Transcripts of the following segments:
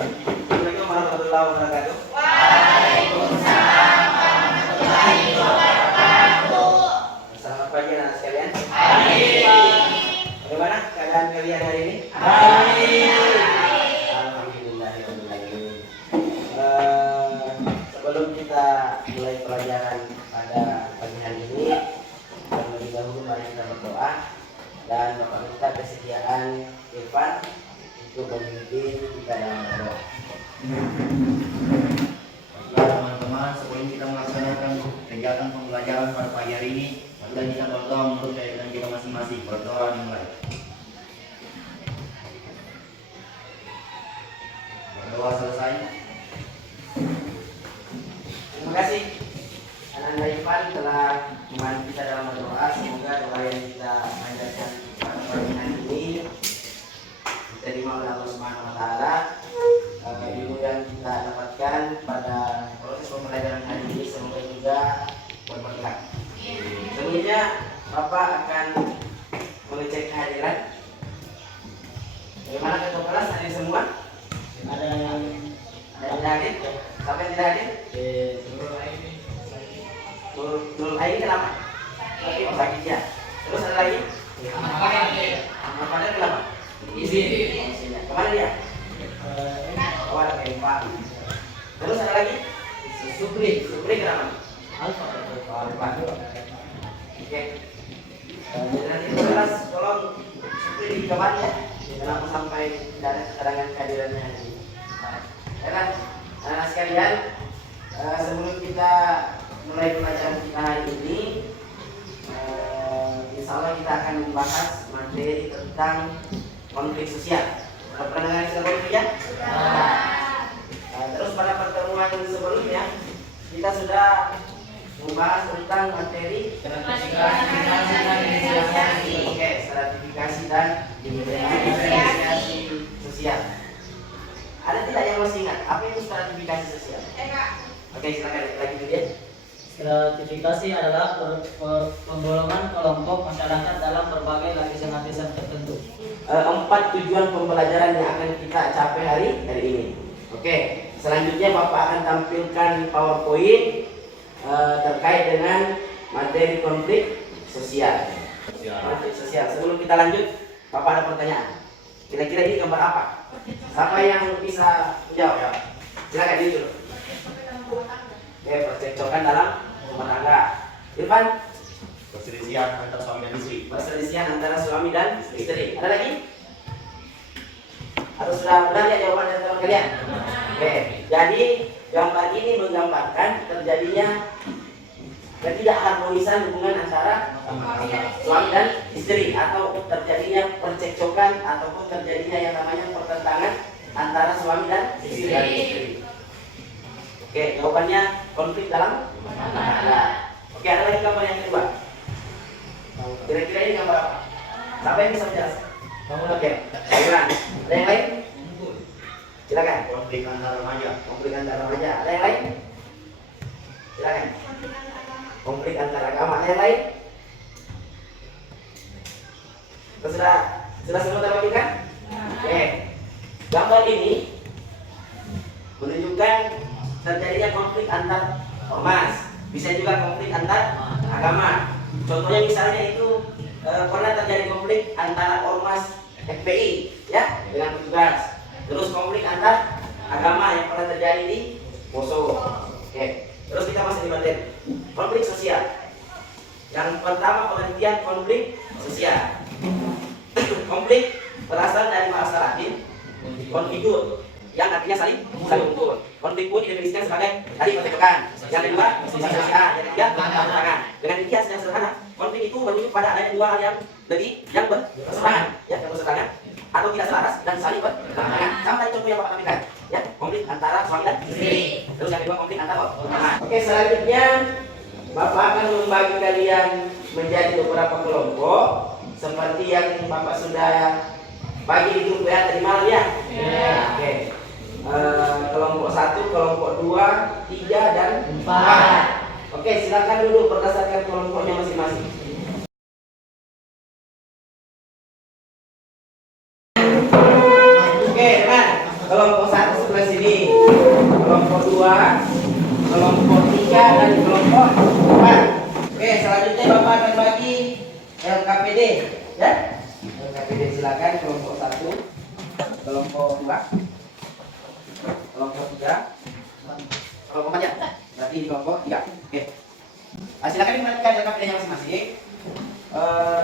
Assalamualaikum warahmatullahi wabarakatuh. Waalaikumsalam warahmatullahi wabarakatuh. Selamat pagi anak sekalian. Pagi. Bagaimana keadaan kalian hari ini? Baik. Alhamdulillahirobbilalamin. Sebelum kita mulai pelajaran pada pagi hari ini, terlebih dahulu mari kita berdoa dan meminta kesediaan Irfan untuk memimpin kita dalam berdoa. Teman-teman, sebelum kita melaksanakan kegiatan pembelajaran pada pagi hari ini, marilah kita berdoa menurut keyakinan kita masing-masing. Berdoa dimulai. Berdoa selesai. Terima kasih anak Irfan telah membantu kita dalam berdoa. Semoga doa yang kita panjatkan pada pagi hari ini diterima oleh Allah Subhanahu wa taala. Ilmu yang kita dapatkan pada proses pembelajaran hari ini semoga juga berberkah. Sebelumnya Bapak akan mengecek kehadiran. Bagaimana ketua kelas hadir semua? Ada yang tidak hadir? Siapa yang tidak hadir? Nurul Aini kenapa? Oh, bagi dia. Terus ada lagi? Ahmad Fadil kenapa? Izin. Kemana dia? Oh, ada Kempang. Terus ada lagi? Supri kenapa? Alfa. Oke. Jadi nanti kelas tolong Supri di kamar ya. Kenapa sampai tidak ada keterangan kehadirannya hari ini? Ya kan, anak sekalian, sebelum kita mulai pelajaran kita hari ini, insya Allah kita akan membahas materi tentang konflik sosial. Pernah dengar istilah konflik ya? Terus pada pertemuan sebelumnya kita sudah membahas tentang materi stratifikasi dan diferensiasi sosial. Ada tidak yang masih ingat apa itu stratifikasi sosial? Oke, silakan lagi dulu ya. Stratifikasi adalah penggolongan kelompok masyarakat dalam berbagai lapisan-lapisan tertentu. 4 tujuan pembelajaran yang akan kita capai hari ini. Oke, selanjutnya Bapak akan tampilkan PowerPoint terkait dengan materi konflik sosial. Konflik sosial. Sebelum kita lanjut, Bapak ada pertanyaan. Kira-kira ini gambar apa? Siapa yang bisa menjawab? Silakan dulu. Oke, percekcokan dalam rumah tangga. Irfan? Perselisihan antara suami dan istri. Perselisihan antara suami dan istri. Ada lagi? Atau sudah benar ya jawaban dari teman kalian? Oke, jadi gambar ini menggambarkan terjadinya ketidakharmonisan hubungan antara suami dan istri, atau terjadinya percekcokan ataupun terjadinya yang namanya pertentangan antara suami dan istri. Oke, jawabannya konflik dalam rumah tangga. Oke, ada lagi gambar yang kedua. Kira-kira ini gambar apa? Siapa yang bisa menjelaskan? Oke, Iwan. Ada yang lain? Silakan. Konflik antara remaja. Konflik antara remaja. Ada yang lain? Silakan. Konflik antara agama. Ada yang lain? Sudah semua terpikirkan? Oke. Gambar ini menunjukkan terjadinya konflik antar ormas, bisa juga konflik antar agama. Contohnya misalnya itu pernah terjadi konflik antara ormas FPI ya dengan petugas. Terus konflik antar agama yang pernah terjadi di Poso. Oke. Terus kita masih di materi konflik sosial. Yang pertama pengertian konflik sosial. Konflik berasal dari bahasa Latin konfligur, yang artinya saling ukur. Konflik pun didefinisikan sebagai tadi percekcokan. Yang kedua sosial, yang ketiga pertentangan. Dengan demikian secara sederhana, konflik itu merujuk pada adanya dua hal yang berseberangan, ya, yang berseberangan atau tidak selaras dan saling bertentangan. Sama tadi contoh yang Bapak tampilkan, ya, konflik antara suami dan istri. Terus yang kedua konflik antara ormas. Oke, selanjutnya Bapak akan membagi kalian menjadi beberapa kelompok seperti yang Bapak sudah bagi di grup WA tadi malam ya. Oke. Kelompok 1, kelompok 2, 3 dan 4. Oke, silakan dulu berdasarkan kelompoknya masing-masing. Oke, teman. Kelompok 1 kelompok 2, kelompok 3 dan kelompok 4. Oke, selanjutnya Bapak akan bagi LKPD ya. LKPD silakan kelompok 1, kelompok 2, kelompok 3, kelompok 4 ya. Berarti di kelompok 3. Oke. Silakan diperhatikan LKPD-nya masing-masing.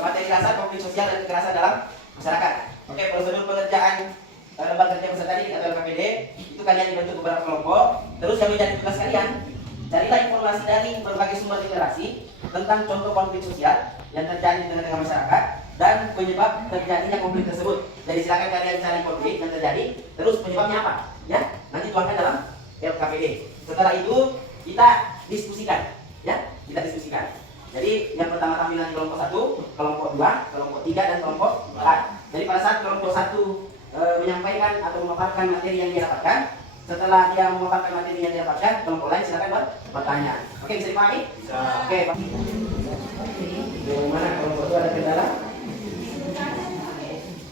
Materi dasar konflik sosial dan kekerasan dalam masyarakat. Oke, prosedur pengerjaan lembaga kerja peserta didik atau LKPD itu kalian dibentuk beberapa kelompok. Terus yang menjadi tugas kalian, carilah informasi dari berbagai sumber literasi tentang contoh konflik sosial yang terjadi di tengah-tengah masyarakat dan penyebab terjadinya konflik tersebut. Jadi silakan kalian cari konflik yang terjadi, terus penyebabnya apa, ya? Nanti tuangkan dalam LKPD. Setelah itu kita diskusikan, ya? Kita diskusikan. Jadi yang pertama tampilan kelompok 1, kelompok 2, kelompok 3 dan kelompok 4. Jadi pada saat kelompok 1 menyampaikan atau memaparkan materi yang dia dapatkan, setelah dia memaparkan materi yang dia dapatkan, kelompok lain silakan bertanya. Oke, bisa dipahami? Bisa. Oke, Pak. Bagaimana kelompok 2 ada kendala?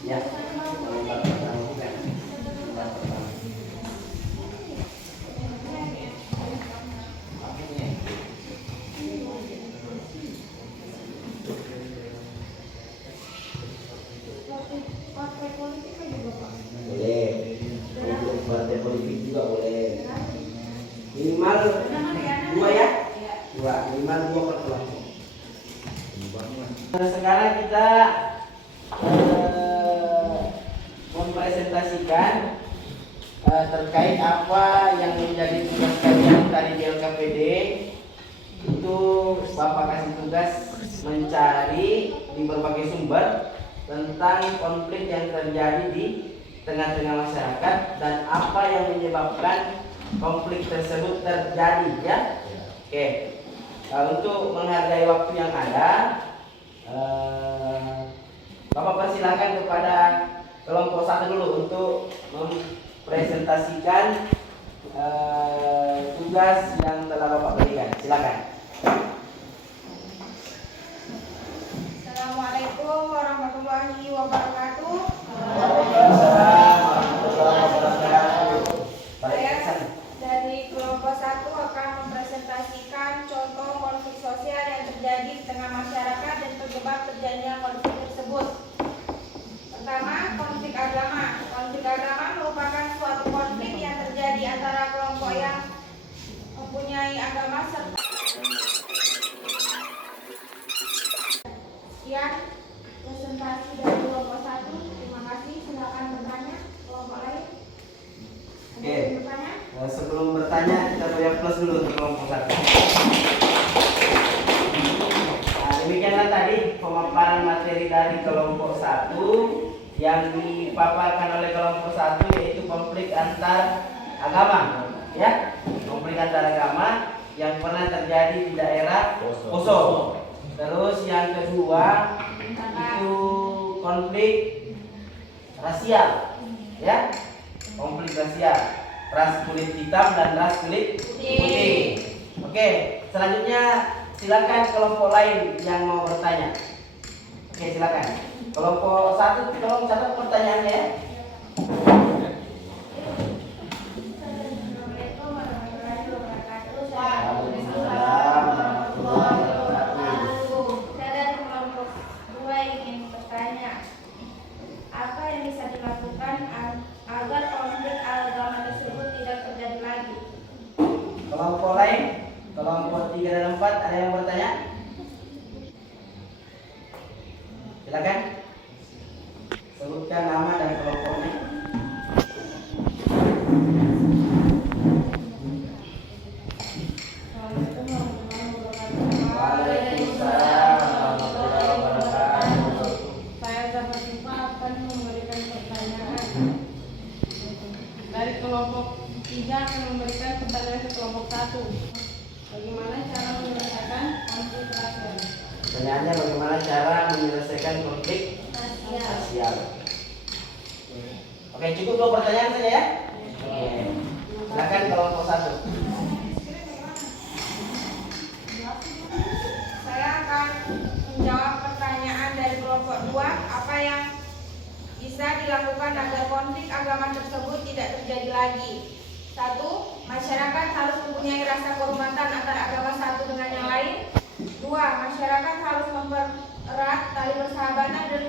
Ya. Boleh. Partai politik juga boleh. Minimal 2 ya? 2, minimal 2 per kelompok. Sekarang kita mempresentasikan terkait apa yang menjadi tugas kalian tadi di LKPD. Itu Bapak kasih tugas mencari di berbagai sumber tentang konflik yang terjadi di tengah-tengah masyarakat dan apa yang menyebabkan konflik tersebut terjadi, ya. Oke. Untuk menghargai waktu yang ada, Bapak persilakan kepada kelompok 1 dulu untuk mempresentasikan tugas yang telah Bapak berikan. Silakan. Assalamualaikum warahmatullahi wabarakatuh. Saya dari kelompok 1 akan mempresentasikan contoh konflik sosial yang terjadi di tengah masyarakat dan penyebab terjadinya konflik tersebut. Pertama, konflik agama. Konflik agama merupakan suatu konflik yang terjadi antara kelompok yang mempunyai agama serta sekian presentasi dari kelompok 1. Terima kasih. Silakan bertanya kelompok lain. Oke. Bertanya? Sebelum bertanya kita beri plus dulu untuk kelompok 1. Nah, demikianlah tadi pemaparan materi dari kelompok 1 yang dipaparkan oleh kelompok 1, yaitu konflik antar agama, ya. Konflik antar agama yang pernah terjadi di daerah Poso. Terus yang kedua itu konflik rasial, ya. Konflik rasial, ras kulit hitam dan ras kulit putih. Oke, selanjutnya silakan kelompok lain yang mau bertanya. Oke, silakan. Kelompok 1 tolong catat pertanyaannya, ya. Assalamualaikum warahmatullahi wabarakatuh. Saya dari kelompok 2 ingin bertanya, apa yang bisa dilakukan agar konflik agama tersebut tidak terjadi lagi? Kelompok lain, kelompok 3 dan 4 ada yang bertanya? Silakan. Sebutkan nama dan kelompoknya. Waalaikumsalam warahmatullahi wabarakatuh. Saya dapat akan memberikan pertanyaan. Dari kelompok 3 akan memberikan pertanyaan ke kelompok 1. Bagaimana cara menyelesaikan konflik rasial? Pertanyaannya bagaimana cara menyelesaikan konflik rasial. Oke, cukup 2 pertanyaan saja, ya. Oke. Silakan kelompok 1. Saya akan menjawab pertanyaan dari kelompok 2. Apa yang bisa dilakukan agar konflik agama tersebut tidak terjadi lagi? Satu, masyarakat harus mempunyai rasa kehormatan antara agama satu dengan yang lain. Dua, masyarakat harus mempererat tali persahabatan dan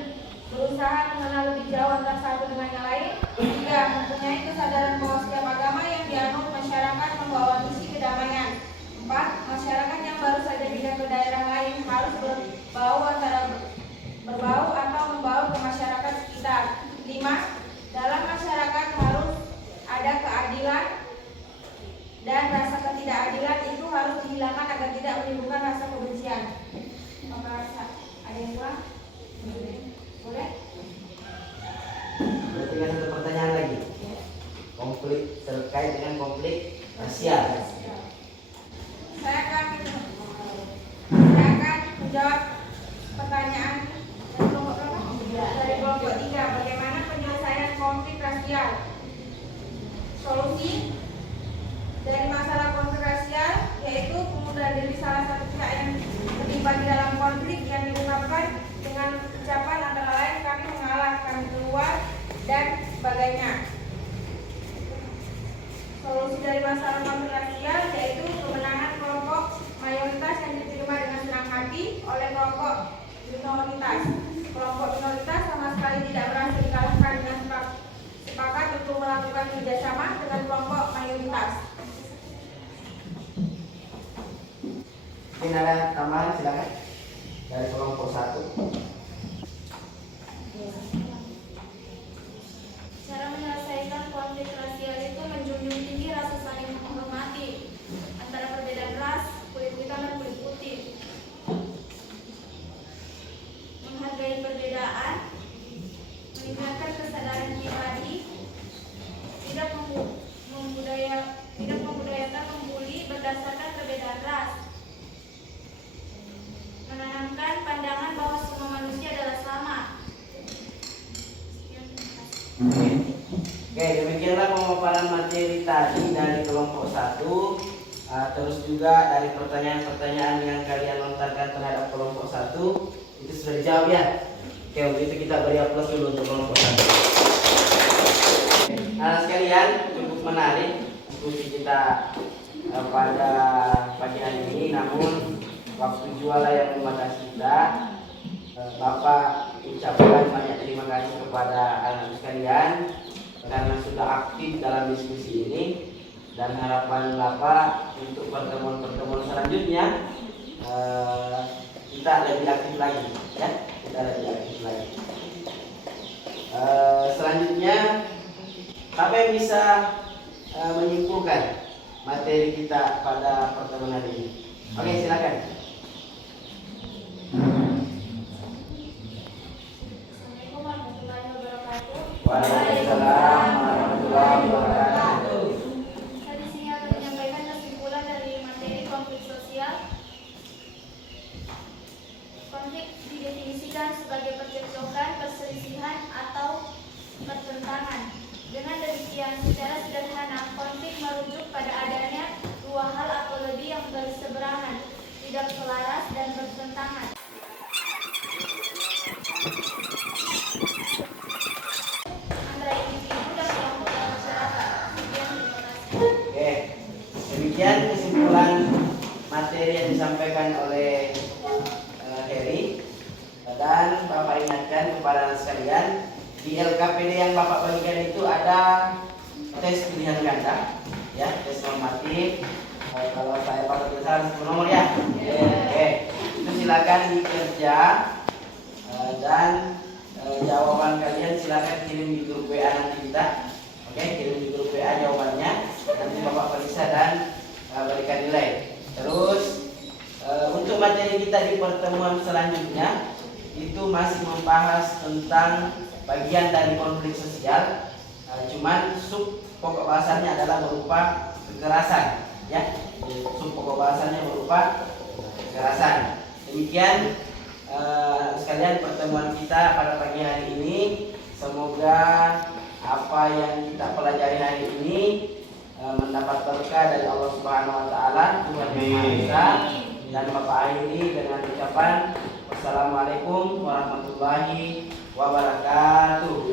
berusaha mengenal lebih jauh antara satu dengan yang lain. Tiga, mempunyai kesadaran bahwa setiap agama yang dianut masyarakat membawa misi kedamaian. Empat, masyarakat yang baru saja pindah ke daerah lain harus berbau atau membau ke masyarakat sekitar. Lima, dalam masyarakat harus ada keadilan dan rasa ketidakadilan itu harus dihilangkan agar tidak menimbulkan rasa kebencian. Apakah ada yang kurang? Boleh? Tinggal satu pertanyaan lagi. Konflik terkait dengan konflik rasial. Saya akan menjawab pertanyaan dari kelompok berapa? Dari kelompok 3. Bagaimana penyelesaian konflik rasial? Solusi dari masalah konflik rasial yaitu pengunduran diri salah satu pihak yang terlibat di dalam konflik yang diungkapkan dengan ucapan antara lain kami mengalah, kami keluar, dan sebagainya. Solusi dari masalah konflik rasial yaitu kemenangan kelompok mayoritas yang diterima dengan senang hati oleh kelompok minoritas. Kelompok minoritas sama sekali tidak merasa dikalahkan dengan sepakat untuk melakukan kerjasama dengan kelompok mayoritas. Mungkin ada tambahan, silakan dari kelompok 1. Cara menyelesaikan konflik rasial itu menjunjung tinggi rasa saling menghormati antara perbedaan ras, kulit hitam dan kulit putih. Menghargai perbedaan, meningkatkan kesadaran pribadi, tidak membudayakan membuli berdasarkan perbedaan ras. Menanamkan pandangan bahwa semua manusia adalah sama. Oke, demikianlah pemaparan materi tadi dari kelompok 1. Terus juga dari pertanyaan-pertanyaan yang kalian lontarkan terhadap kelompok 1 itu sudah dijawab ya. Oke, untuk itu kita beri aplaus dulu untuk kelompok 1. Sekalian, cukup menarik diskusi kita pada pagi hari ini. Namun waktu jualan yang membatasi kita, Bapak ucapkan banyak terima kasih kepada anak sekalian karena sudah aktif dalam diskusi ini, dan harapan Bapak untuk pertemuan-pertemuan selanjutnya kita lebih aktif lagi, ya, kita lebih aktif lagi. Selanjutnya, apa yang bisa menyimpulkan materi kita pada pertemuan hari ini? Oke, silakan. Waalaikumsalam warahmatullahi wabarakatuh. Saya di sini akan menyampaikan kesimpulan dari materi konflik sosial. Konflik didefinisikan sebagai percekcokan, perselisihan, atau pertentangan. Dengan demikian, secara sederhana, konflik merujuk pada adanya dua hal atau lebih yang berseberangan, tidak selaras, dan bertentangan. Oke, demikian kesimpulan materi yang disampaikan oleh Heri. Dan Bapak ingatkan kepada anak sekalian, di LKPD yang Bapak bagikan itu ada tes pilihan ganda, ya, tes normatif. Kalau saya patut salah 10 nomor ya. Oke, itu silakan dikerja, dan jawaban kalian silakan kirim di grup WA nanti kita. Oke, kirim di grup WA jawabannya. Nanti Bapak periksa dan berikan nilai. Terus untuk materi kita di pertemuan selanjutnya itu masih membahas tentang bagian dari konflik sosial. Cuman sub pokok bahasannya adalah berupa kekerasan, ya. Sub pokok bahasannya berupa kekerasan. Demikian sekalian pertemuan kita pada pagi hari ini. Semoga apa yang kita pelajari hari ini mendapat berkah dari Allah Subhanahu wa taala, Tuhan Yang Maha Esa. Dan Bapak akhiri dengan ucapan wassalamualaikum warahmatullahi wabarakatuh.